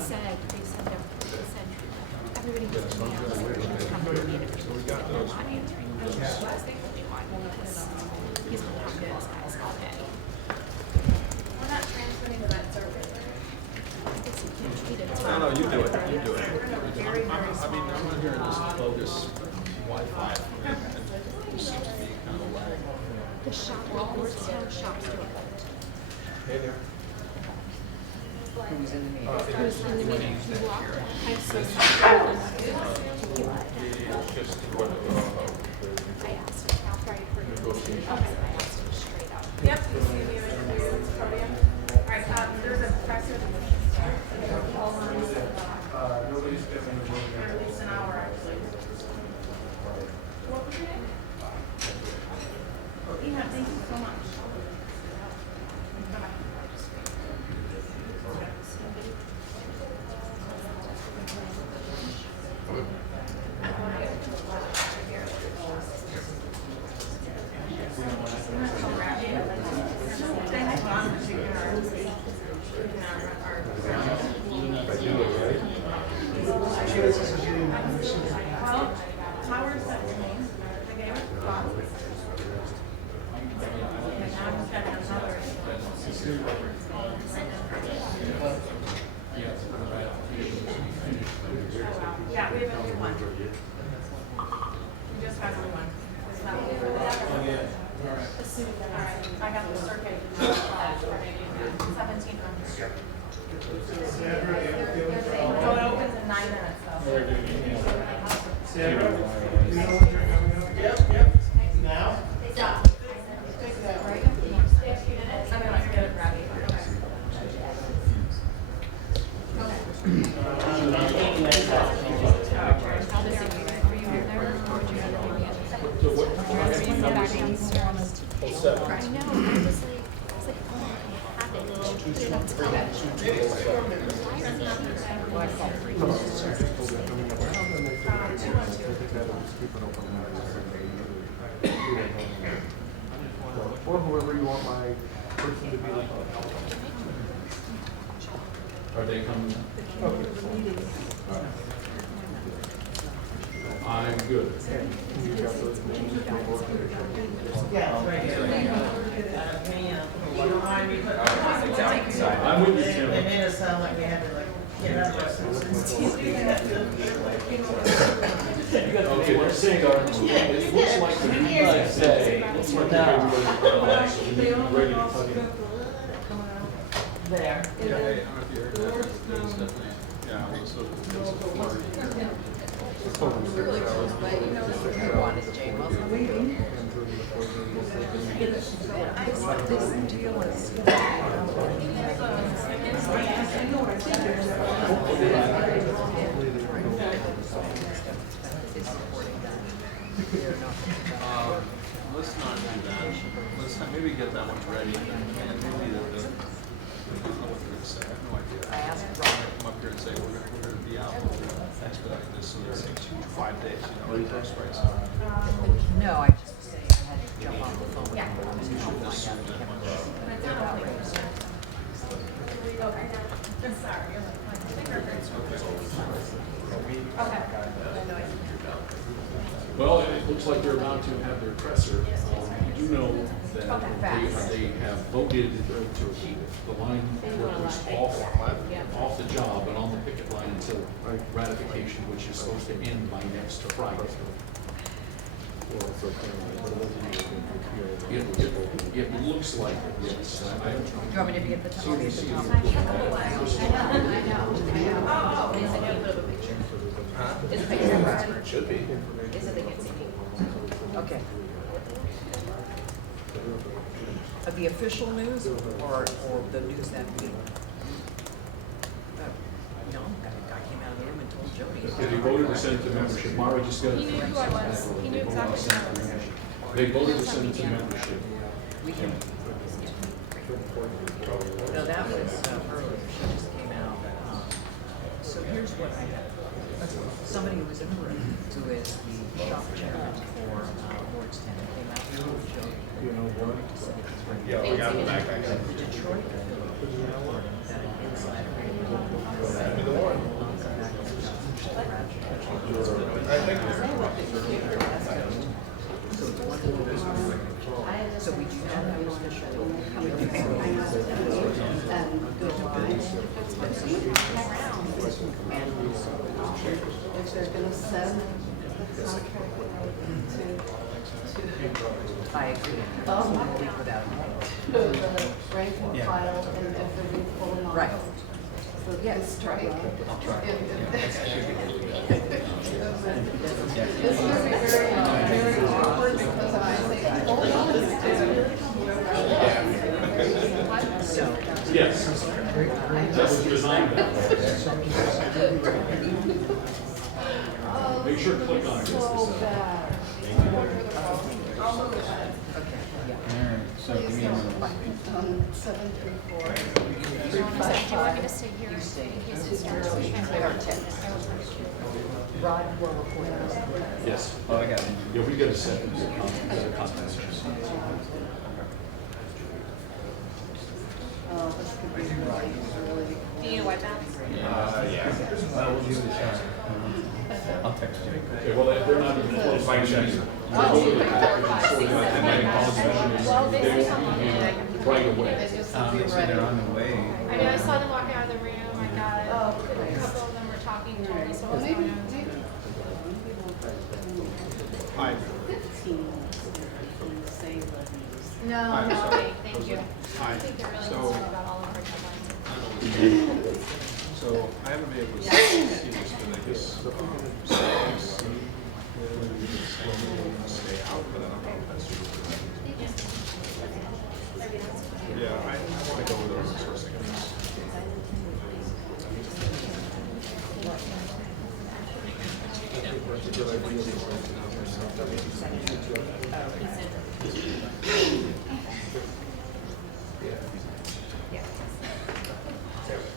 said everybody was coming out with their company managers. They're not answering questions. They really want because he's been talking to those guys all day. We're not transferring to that server. I guess you can't treat it. No, you do it. You do it. Very, very I mean, I'm not hearing this bogus Wi-Fi. It seems to be kind of lag. The shop, the Lordstown shop's doing it. Hey there. Who was in the meeting? I was in the meeting. He walked out. I'm so sorry. He left. Just what, I asked him after I heard the meeting. I asked him straight up. Yep, you see the podium. All right, there's a pressure. Nobody's getting the vote. At least an hour, actually. What was your name? Yeah, thank you so much. Bye-bye. Well, Howard's that name. I gave it to Bob. And now I'm checking another. Yeah, we have a new one. We just got a new one. It's not for that. All right, I got the circuit. 1700. So it opens in 9 minutes though. Sandra, you know when you're coming up? Yep. Now? Yeah. Right? I'm gonna get it ready. I know. I was like, oh, I have it. Put it on Or whoever you want my person to be like. Are they coming? I'm good. I'm with you, Tim. They made us sound like we had to get out of Okay, let's say, it looks like the next day, looks like everybody's relaxed, and ready to plug in. there. Yeah, hey, I don't know if you heard that, but there's definitely, yeah, so. We're really close, but you know, the one is Jay Wilson. This deal is. Let's not do that. Let's not, maybe get that one ready, and maybe I don't know what they're gonna say, I have no idea. I asked They're gonna come up here and say, we're gonna be out, we're gonna expedite this, so it's 5 days, you know, like those rights. No, I just say I had to jump on the phone with him. I'm sorry. Okay. Well, it looks like they're about to have their presser. You do know that they have voted to keep the line workers off the job and on the picket line until ratification, which is supposed to end by next Friday. It looks like it, yes. Do you want me to get the top? Oh, is it a picture? It should be. Is it the Okay. Of the official news or the news that we? No, I came out of the room and told Jody. They voted to send it to membership. Mara just got. He knew who I was. He knew exactly who I was. They voted to send it to membership. We can. No, that was earlier. She just came out. So here's what I have. Somebody who was in the room, who is the shop chairman for Ward's 10, came out here and showed. You know what? Yeah, we got it back, I got it. Detroit, that an inside radio. So we do have an official. If they're gonna send the contract I agree. Oh. We'll leave without to the rank and file, and if they're being full on. Right. So the strike. This is gonna be very, very awkward because I say, hold on So, Yes. That was designed that Oh, Make sure to click on it. so bad. Alright, so give me another. 734. Do you want me to stay here in case it starts? Rod will report us. Yes. Oh, I got it. Yeah, we got a second. Oh, this could be really. Do you need a white balance? Yeah. Well, we'll give it a shot. I'll text you. Okay, well, they're not even close by checks. Well, they say something. Right away. They just said be So ready. they're on the way. I know, I saw them walking out of the room. I got a couple of them were talking, told me so Well, what's maybe, going on. maybe. Hi. 15, save No, no, wait, thank you. Hi. I think they're really So- concerned about all of our deadlines. So I haven't been able to see this, but I guess, stay out, but I don't know if that's true. Yeah, I want to go with open sourcing.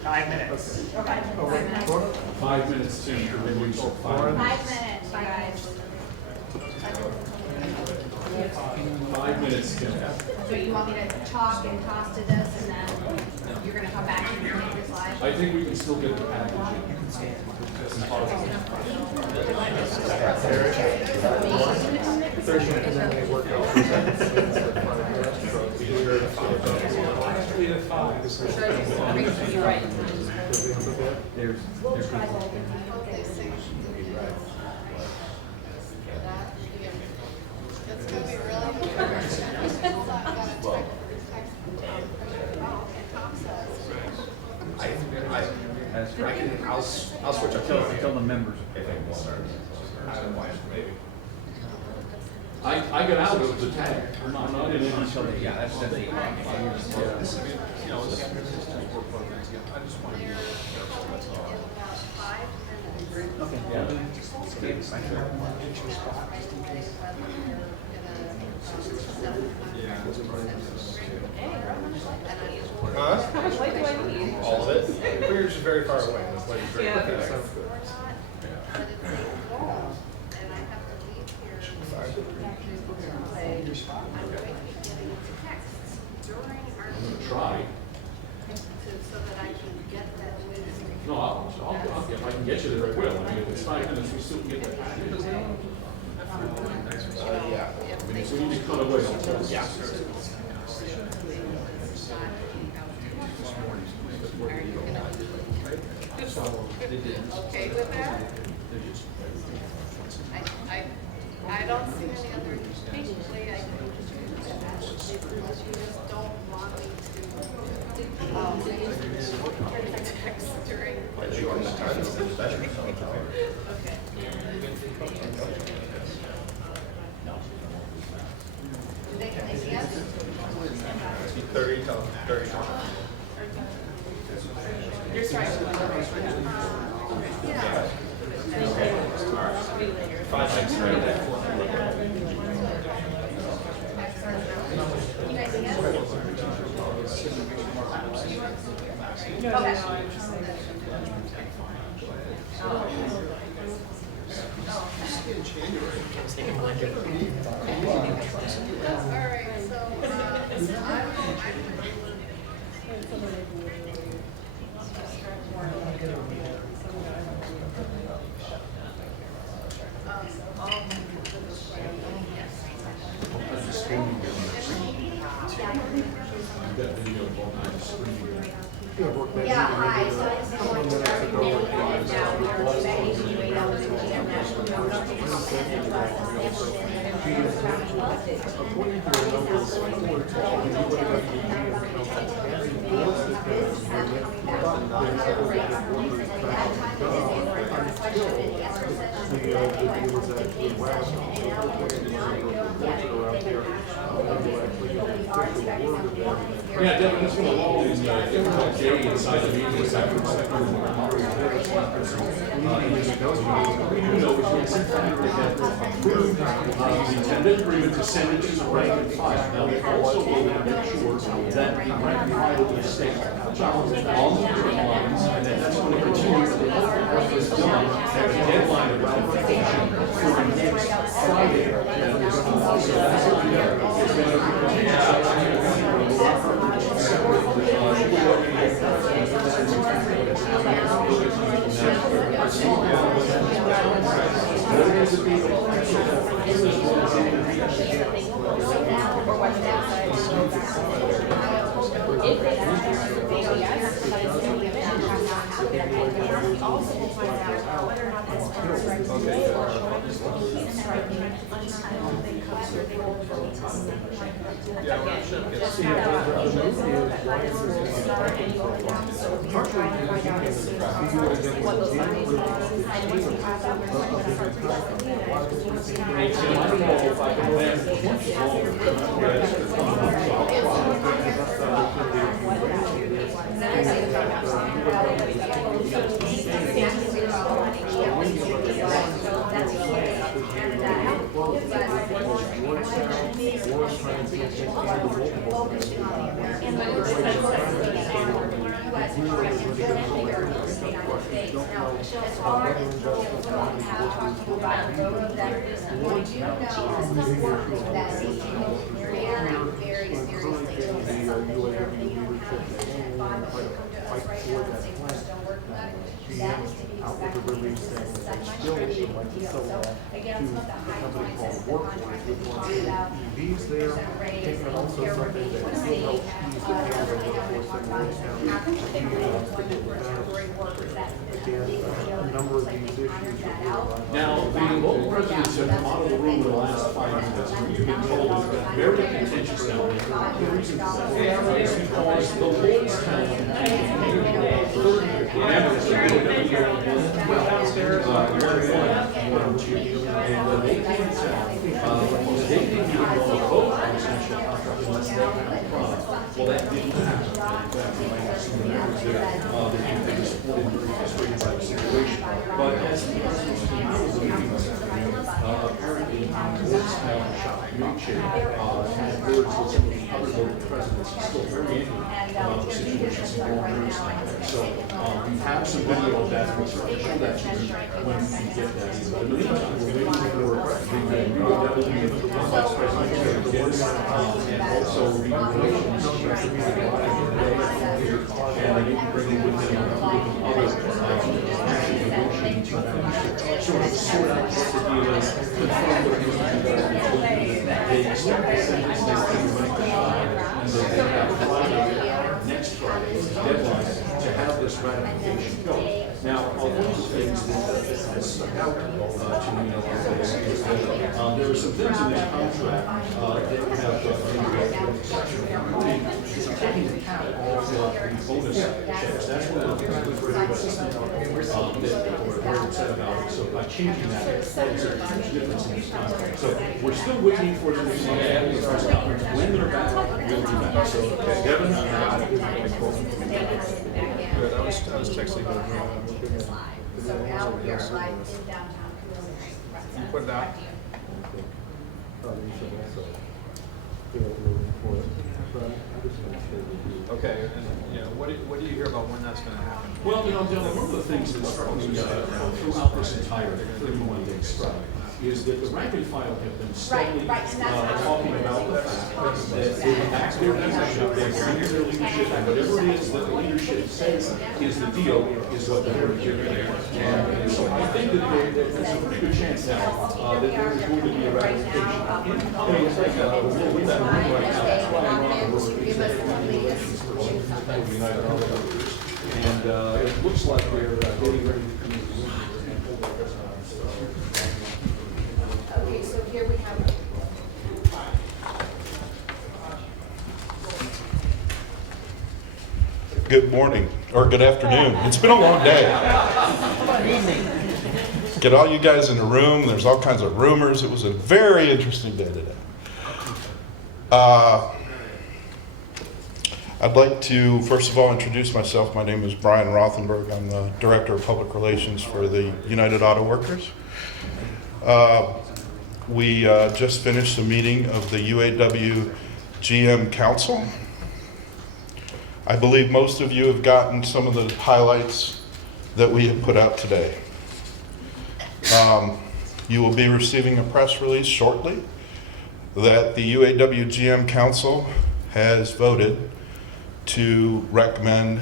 Five minutes. 5 minutes to review. So 5 5 minutes, bye guys. 5 minutes, Kim. So you want me to talk and toss to this and then you're gonna come back and make this live? I think we can still get the package. It's gonna be really. I'll switch up. Tell the members if they want. I got out of the tag. I'm not in it. Yeah, that's the. You know, it's work programs, yeah, I just want to. Okay. Huh? How much light do I need? All of it? We were just very far away. This lady's very quick. Sounds good. I'm gonna try. So that I can get that with. No, if I can get you there, I will. I mean, if it's 5 minutes, we still can get the package. Yeah. We need to cut away. Yeah. Okay with that? I don't see any other way I can do that. Unless you just don't want me to, text during. Okay. Yes? 30 till 30. You're sorry. Yeah. 5 minutes right there. Alright, so, According to the numbers, reports, the Yeah, Devin, that's what a law is, Jay inside the meeting is after we do know is yes, in fact, they have approved the tentative agreement to send it to the rank and file. Now, they also will make sure that the rank and file will stay on the deadlines, and then that's going to continue to the work is done at the deadline of ratification for next Friday. So that's what we are. It's going to EVs there, taking also something that will help ease the pain of the workforce in Again, a number of these issues that we're Now, the local residents have come out of the room in the last 5 minutes. We've been told it's been very contentious down there. The reason for that is because the Lordstown downstairs, 1-1-1-2, and they came down. They didn't even want to vote on essential contract unless they had a product. Well, that didn't happen. In fact, we might have some members there, they were supported and very frustrated by the situation. But as the president came out of the meeting, apparently the Lordstown milkshake had words with some of the other local presidents. He's still very angry about the situation in Long Beach down there. So we have some video of that, and we'll certainly show that to you when we get that. But in the meantime, we're waiting for the UAW vice president to get us, and also the relations and they can bring in with them other national negotiating to sort of sort out what the deal is, confirm what it is that they expect to send this next thing to and then they have Friday, next Friday, deadline to have this ratification go. Now, one of the things that has stuck out to me on this is that there are some things in this contract that have including taking out all of the bonus checks. That's one of the things that was very well said about it. So by changing that, there's a huge difference in this contract. So we're still waiting for the press conference. When they're back, we'll be back. So, okay, Devin? Good. I was texting them. So now we are live in downtown. You put it out? Okay, and what do you hear about when that's going to happen? Well, Dylan, one of the things that's throughout this entire 31-day strike is that the rank and file have been steadily talking about the fact that they act their leadership, they bring their leadership, and whatever it is that the leadership says is the deal is what they're going to give you. And so I think that there's a pretty good chance now that there is going to be a ratification. With that room right now, that's why I'm on the road, executive relations for the United Arab Emirates. And it looks like they're getting ready to come in and hold their Okay, so here we have. Good morning, or good afternoon. It's been a long day. Get all you guys in a room. There's all kinds of rumors. It was a very interesting day today. I'd like to, first of all, introduce myself. My name is Brian Rothenberg. I'm the Director of Public Relations for the United Auto Workers. We just finished a meeting of the UAW GM Council. I believe most of you have gotten some of the highlights that we have put out today. You will be receiving a press release shortly that the UAW GM Council has voted to recommend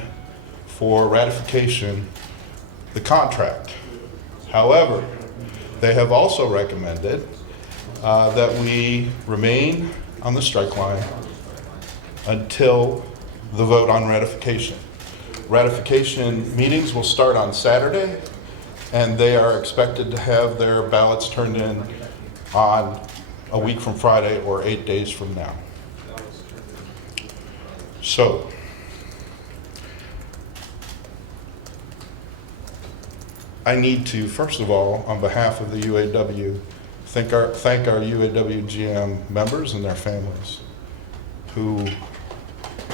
for ratification the contract. However, they have also recommended that we remain on the strike line until the vote on ratification. Ratification meetings will start on Saturday, and they are expected to have their ballots turned in on a week from Friday or 8 days from now. So, I need to, first of all, on behalf of the UAW, thank our UAW GM members and their families who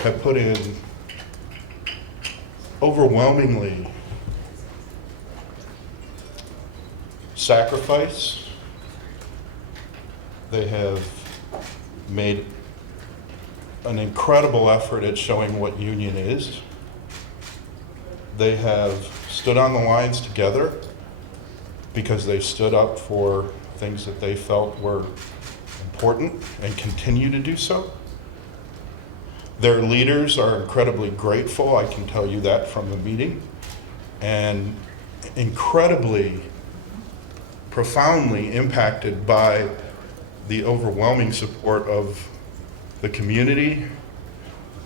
have put in overwhelmingly sacrifice. They have made an incredible effort at showing what union is. They have stood on the lines together because they stood up for things that they felt were important and continue to do so. Their leaders are incredibly grateful, I can tell you that from the meeting, and incredibly, profoundly impacted by the overwhelming support of the community,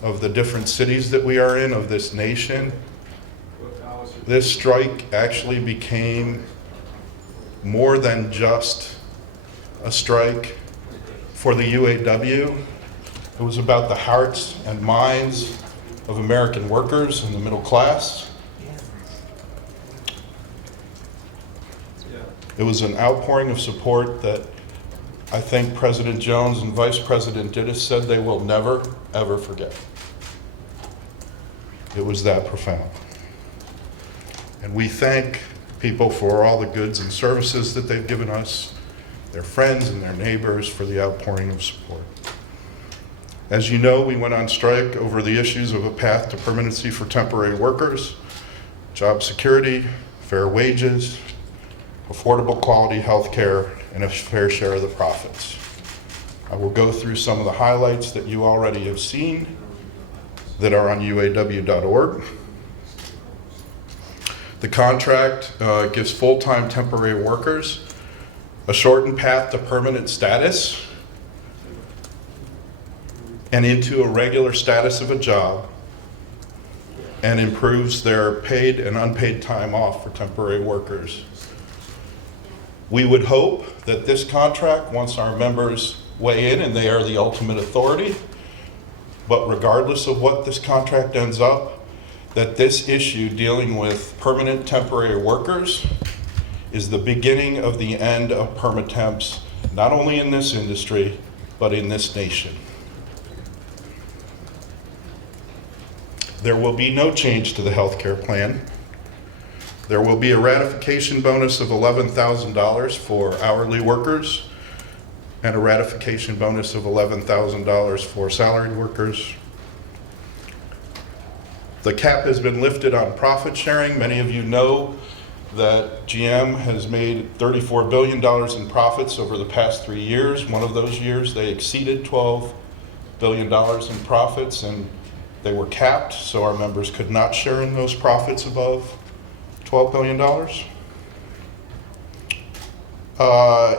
of the different cities that we are in, of this nation. This strike actually became more than just a strike for the UAW. It was about the hearts and minds of American workers and the middle class. It was an outpouring of support that I think President Jones and Vice President Dittis said they will never, ever forget. It was that profound. And we thank people for all the goods and services that they've given us, their friends and their neighbors for the outpouring of support. As you know, we went on strike over the issues of a path to permanency for temporary workers, job security, fair wages, affordable quality health care, and a fair share of the profits. I will go through some of the highlights that you already have seen that are on uaw.org. The contract gives full-time temporary workers a shortened path to permanent status and into a regular status of a job, and improves their paid and unpaid time off for temporary workers. We would hope that this contract, once our members weigh in, and they are the ultimate authority, but regardless of what this contract ends up, that this issue dealing with permanent temporary workers is the beginning of the end of permatemps, not only in this industry, but in this nation. There will be no change to the health care plan. There will be a ratification bonus of $11,000 for hourly workers and a ratification bonus of $11,000 for salaried workers. The cap has been lifted on profit sharing. Many of you know that GM has made $34 billion in profits over the past 3 years. One of those years they exceeded $12 billion in profits, and they were capped, so our members could not share in those profits above $12 billion.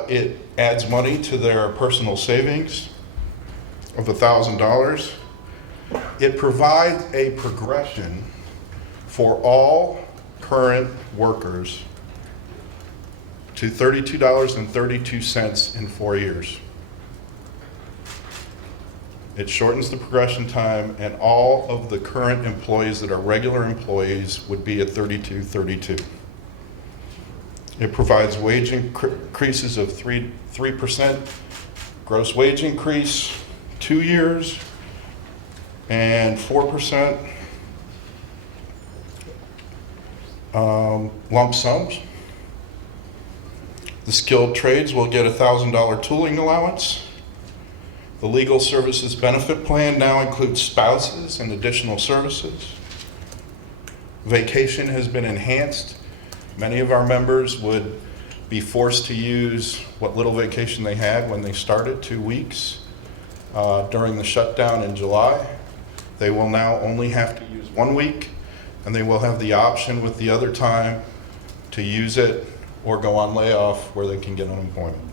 It adds money to their personal savings of $1,000. It provides a progression for all current workers to $32.32 in 4 years. It shortens the progression time, and all of the current employees that are regular employees would be at $32.32. It provides wage increases of 3% gross wage increase, 2 years, and 4% lump sums. The skilled trades will get a $1,000 tooling allowance. The legal services benefit plan now includes spouses and additional services. Vacation has been enhanced. Many of our members would be forced to use what little vacation they had when they started, 2 weeks, during the shutdown in July. They will now only have to use 1 week, and they will have the option with the other time to use it or go on layoff where they can get unemployment.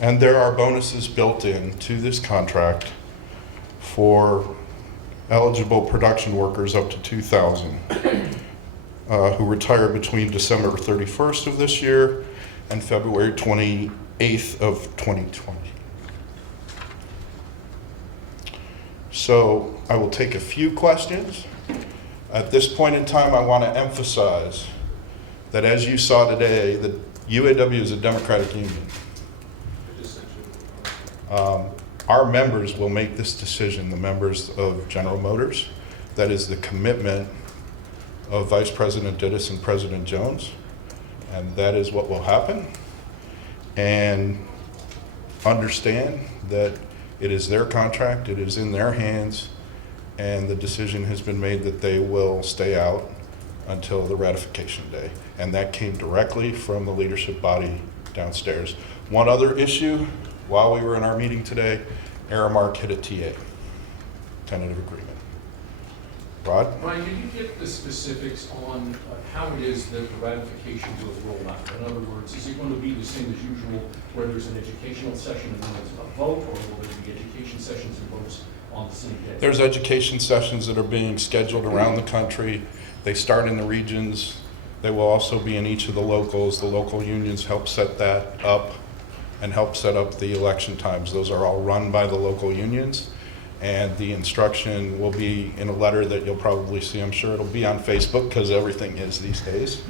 And there are bonuses built in to this contract for eligible production workers up to 2,000 who retire between December 31st of this year and February 28th of 2020. So I will take a few questions. At this point in time, I want to emphasize that as you saw today, the UAW is a democratic union. Our members will make this decision, the members of General Motors. That is the commitment of Vice President Dittus and President Jones, and that is what will happen. And understand that it is their contract, it is in their hands, and the decision has been made that they will stay out until the ratification day. And that came directly from the leadership body downstairs. One other issue, while we were in our meeting today, Aramark hit a TA, tentative agreement. Rod? Brian, did you get the specifics on how it is that the ratification will roll out? In other words, is it going to be the same as usual, where there's an educational session and then there's a vote, or will there be education sessions and votes on the same day? There's education sessions that are being scheduled around the country. They start in the regions. They will also be in each of the locals. The local unions help set that up and help set up the election times. Those are all run by the local unions. And the instruction will be in a letter that you'll probably see. I'm sure it'll be on Facebook because everything is these days.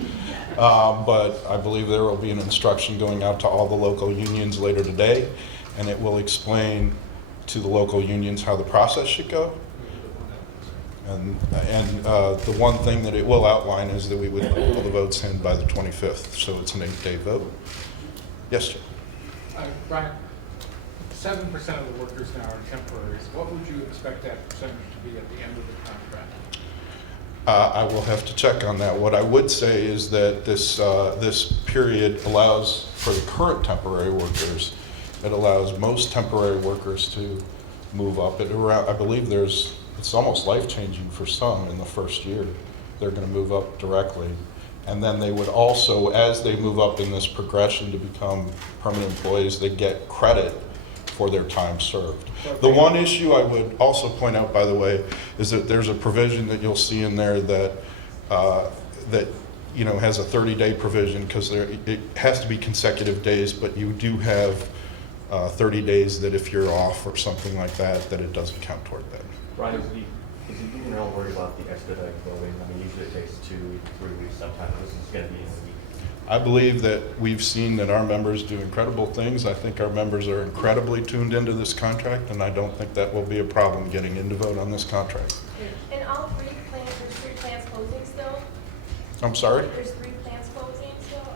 But I believe there will be an instruction going out to all the local unions later today, and it will explain to the local unions how the process should go. And the one thing that it will outline is that we would pull the votes in by the 25th, so it's an 8-day vote. Yes, Jim? Brian, 7% of the workers now are temporaries. What would you expect that percentage to be at the end of the contract? I will have to check on that. What I would say is that this period allows, for the current temporary workers, it allows most temporary workers to move up. I believe it's almost life-changing for some in the first year. They're going to move up directly. And then they would also, as they move up in this progression to become permanent employees, they get credit for their time served. The one issue I would also point out, by the way, is that there's a provision that you'll see in there that has a 30-day provision, because it has to be consecutive days, but you do have 30 days that if you're off or something like that, that it doesn't count toward that. Brian, is the union at all worried about the expedited voting? I mean, usually it takes 2 to 3 weeks. Sometimes this is going to be in a week. I believe that we've seen that our members do incredible things. I think our members are incredibly tuned into this contract, and I don't think that will be a problem getting in to vote on this contract. And all there's 3 plants closing still? I'm sorry? There's 3 plants closing still,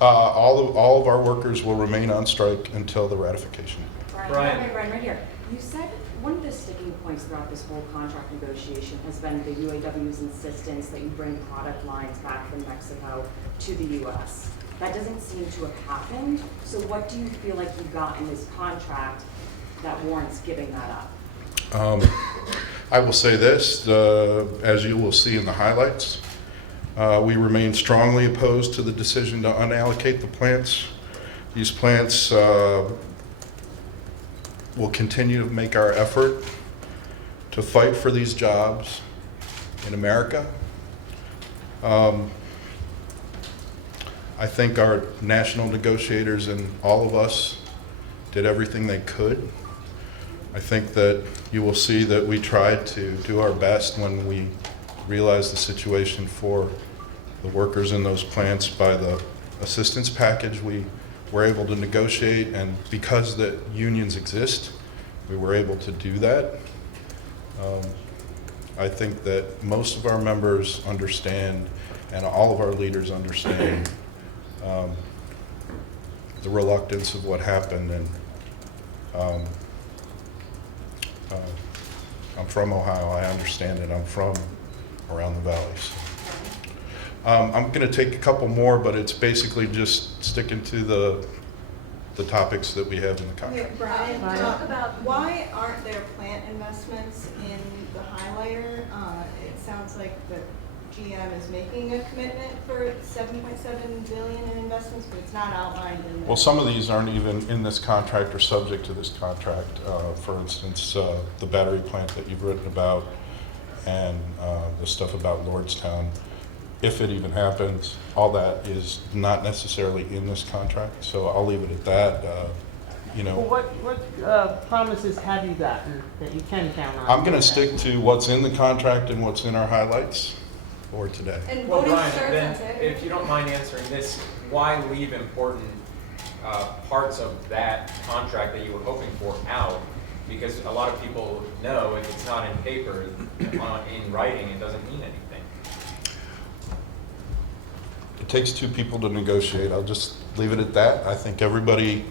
or? All of our workers will remain on strike until the ratification. Brian. Right here. You said one of the sticking points throughout this whole contract negotiation has been the UAW's insistence that you bring product lines back from Mexico to the U.S. That doesn't seem to have happened. So what do you feel like you got in this contract that warrants giving that up? I will say this, as you will see in the highlights, we remain strongly opposed to the decision to unallocate the plants. These plants will continue to make our effort to fight for these jobs in America. I think our national negotiators and all of us did everything they could. I think that you will see that we tried to do our best when we realized the situation for the workers in those plants. By the assistance package, we were able to negotiate, and because the unions exist, we were able to do that. I think that most of our members understand, and all of our leaders understand, the reluctance of what happened. And I'm from Ohio. I understand it. I'm from around the valley. So. I'm going to take a couple more, but it's basically just sticking to the topics that we have in the contract. Brian, talk about why aren't there plant investments in the highlighter? It sounds like the GM is making a commitment for $7.7 billion in investments, but it's not outlined in the. Well, some of these aren't even in this contract or subject to this contract. For instance, the battery plant that you've written about, and the stuff about Lordstown, if it even happens, all that is not necessarily in this contract. So I'll leave it at that. Well, what promises have you gotten that you can count on? I'm going to stick to what's in the contract and what's in our highlights for today. And Well, voting Brian, starts then, on Saturday. if you don't mind answering this, why leave important parts of that contract that you were hoping for out? Because a lot of people know if it's not in paper, in writing, it doesn't mean anything. It takes two people to negotiate. I'll just leave it at that. I think everybody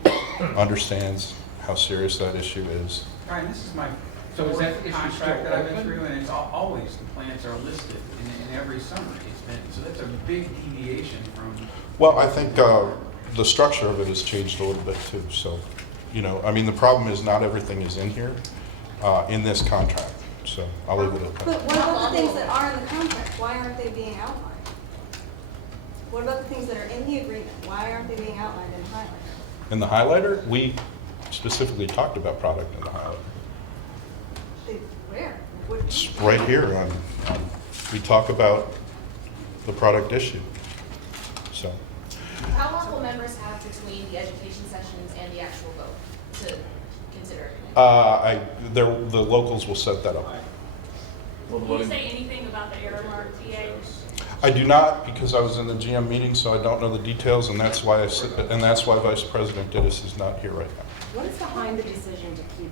understands how serious that issue is. Brian, this is my So is that fourth issue contract still that I've been open? through, and it's always, the plants are listed in every summary. It's been, so that's a big deviation from. Well, I think the structure of it has changed a little bit too. So, I mean, the problem is not everything is in here, in this contract. So I'll leave it at But that. what about the things that are in the contract? Why aren't they being outlined? What about the things that are in the agreement? Why aren't they being outlined in the highlighter? In the highlighter, we specifically talked about product in the highlighter. Where? What- It's right here we talk about the product issue. So, How long will members have between the education sessions and the actual vote to consider it? the locals will set that up. Can you say anything about the error mark TA? I do not, because I was in the GM meeting, so I don't know the details, and that's why that's why Vice President Dittus is not here right now. What is behind the decision to keep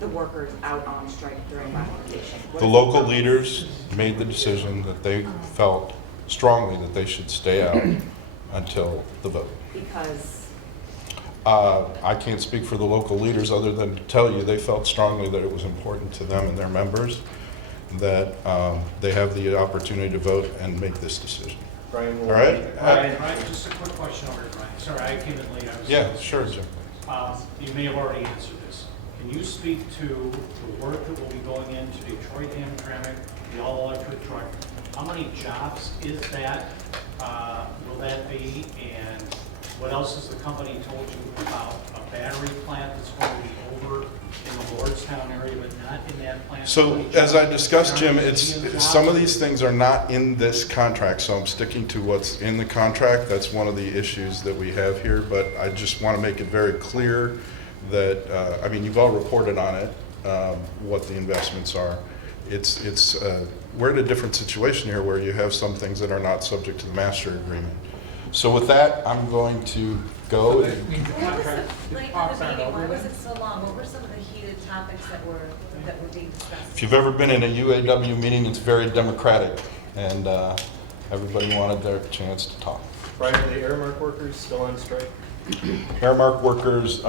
the workers out on strike during ratification? What The is local purpose? leaders made the decision that they felt strongly that they should stay out until the vote. Because, I can't speak for the local leaders other than to tell you they felt strongly that it was important to them and their members that they have the opportunity to vote and make this decision. Brian, All right? Brian, just a quick question over here, Brian. Sorry, I came in late. Yeah, sure, Jim. You may have already answered this. Can you speak to the work that will be going into Detroit Hamtramck, the all-electric truck? How many jobs is that? Will that be? And what else has the company told you about a battery plant that's going to be over in the Lordstown area, but not in that plant? So as I discussed, Jim, some of these things are not in this contract, so I'm sticking to what's in the contract. That's one of the issues that we have here, but I just want to make it very clear that, I mean, you've all reported on it, what the investments are. We're in a different situation here where you have some things that are not subject to the master agreement. So with that, I'm going to go. The contract- Length of the meeting, why was it so long? What were some of the heated topics that were being discussed? If you've ever been in a UAW meeting, it's very democratic, and everybody wanted their chance to talk. Brian, are the Aramark workers still on strike? Aramark workers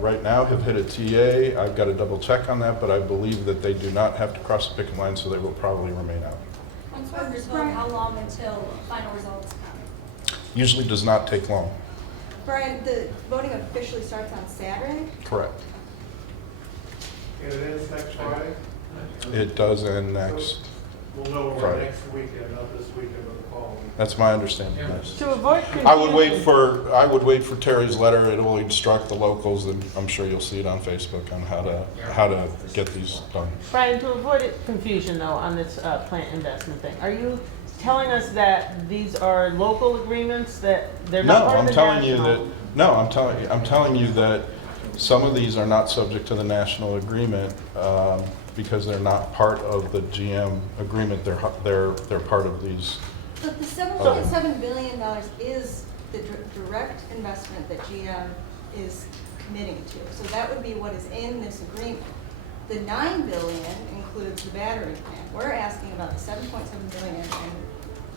right now have hit a TA. I've got to double check on that, but I believe that they do not have to cross the picket line, so they will probably remain out. Once workers vote, how long until final results come? Usually does not take long. Brian, the voting officially starts on Saturday? Correct. And it ends next Friday? It does end next We'll know over Friday. next weekend, not this weekend, but the following. That's my understanding, yes. To avoid confusion. I would wait for Terry's letter. It'll instruct the locals, and I'm sure you'll see it on Facebook on how to get these done. Brian, to avoid confusion though on this plant investment thing, are you telling us that these are local agreements, that they're not No, part of I'm the telling you national? that, no, I'm telling you that some of these are not subject to the national agreement, because they're not part of the GM agreement. They're part of these. But the $7.7 billion is the direct investment that GM is committing to. So that would be what is in this agreement. The $9 billion includes the battery plant. We're asking about the $7.7 billion and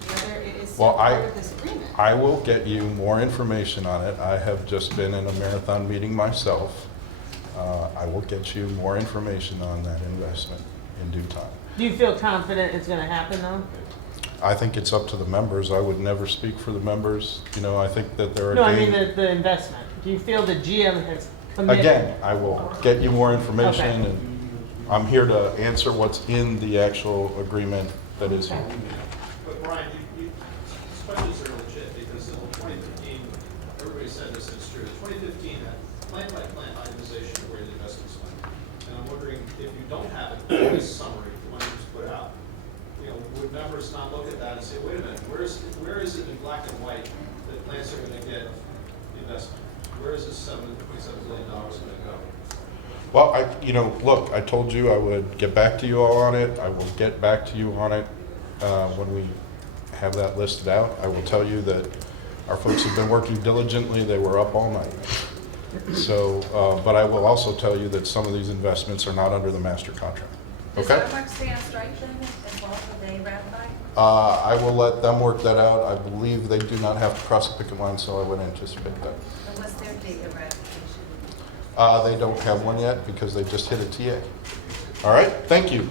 whether it is still part of this agreement. I will get you more information on it. I have just been in a marathon meeting myself. I will get you more information on that investment in due time. Do you feel confident it's gonna happen though? I think it's up to the members. I would never speak for the members. You know, I think that there are. No, I mean the investment. Do you feel the GM has committed? Again, I will get you more information, Okay. and I'm here to answer what's in the actual agreement that is here. But Brian, these questions are legit, because in 2015, everybody said this, and it's true, in 2015, that plant-by-plant itemization of where the investments went. And I'm wondering, if you don't have it, this summary, the one you just put out, you know, would members not look at that and say, wait a minute, where is it in black and white that plants are gonna get the investment? Where is this $7.7 billion gonna go? Well, look, I told you I would get back to you all on it. I will get back to you on it when we have that listed out. I will tell you that our folks have been working diligently. They were up all night. So, but I will also tell you that some of these investments are not under the master contract. Okay? Does Starbucks stay on strike then as well? Will they ratify? I will let them work that out. I believe they do not have to cross the picket line, so I would anticipate that. And what's their date of ratification? They don't have one yet because they just hit a TA. All right, thank you.